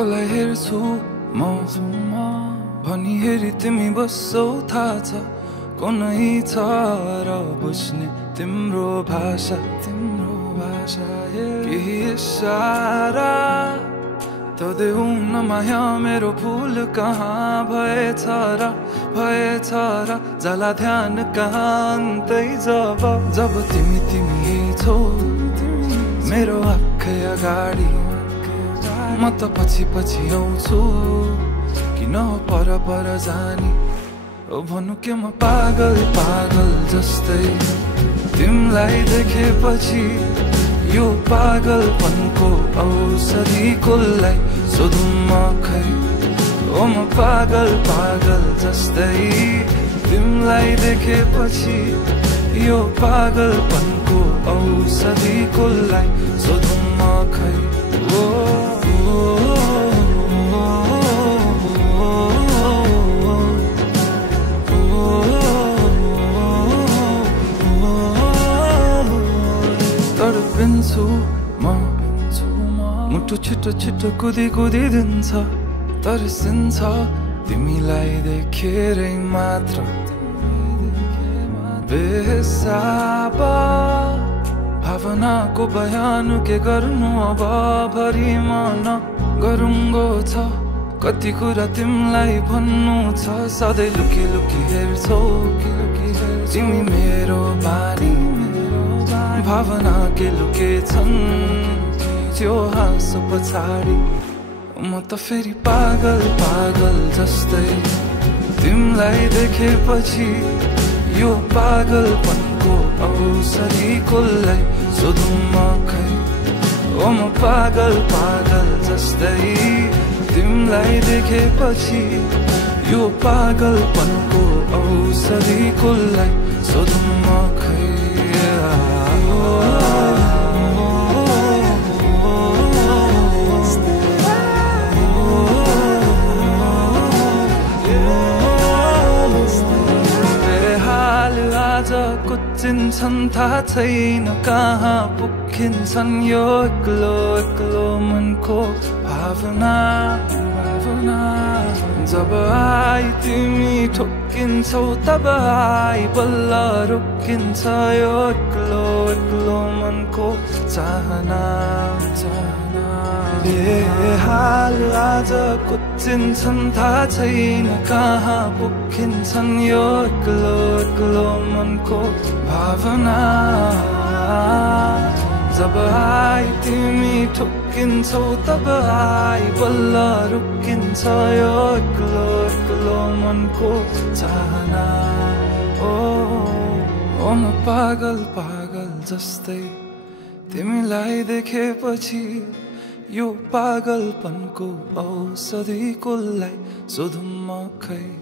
कसलाई हेर्छु म भनी हेरी तिमी बस्छौ थाहा छ कुनै छ र बुझ्ने तिम्रो भाषा केही इशारा त देऊ न माया मेरो फुल कहाँ भएछ र जाला ध्यान कहाँ अन्तै जब तिमी छौ मेरो आँखै अगाडि म त पछि आउँछु किन पर जानी ओ भन्नु के म पागल जस्तै तिमीलाई देखेपछि यो पागलपनको औषधि कसलाई सोधौँ म खै ओ म पागल जस्तै तिमीलाई देखेपछि यो पागलपनको औषधि कसलाई सोधौँ म खै ओ तडपिन्छु म मुटु छिटो कुदी दिन्छ तर्सिन्छ तिमीलाई देखेरै मात्र बेहिसाब भावनाको बयान के गर्नु अब भरि मन गरुङ्गो छ कति कुरा तिमीलाई भन्नु छ सधैँ लुकी हेर्छौ तिमी मेरो बानी भावना के लुके छन् त्यो हाँसो पछाडि म त फेरि पागल जस्तै तिमीलाई देखेपछि यो पागलपनको औषधि कसलाई सोधौँ म खै ओ म पागल जस्तै तिमीलाई देखेपछि यो पागलपनको औषधि कसलाई सोधौँ म खै कुचिन्छन् थाहा छैन कहाँ पुगिन्छन् यो एक्लो मनको भावना जब आई तिमी ठोकिन्छौ तब आई बल्ल रोकिन्छ यो एक्लो मनको चाहना बेहाल आज कुचिन्छन् थाहा छैन कहाँ पुगिन्छन् यो एक्लो मनको भावना जब आई तिमी ठोकिन्छौ तब आई बल्ल रोकिन्छ यो एक्लो मनको चाहना ओ म पागल जस्तै तिमीलाई देखेपछि यो पागलपनको औषधि कसलाई सोधौँ म खै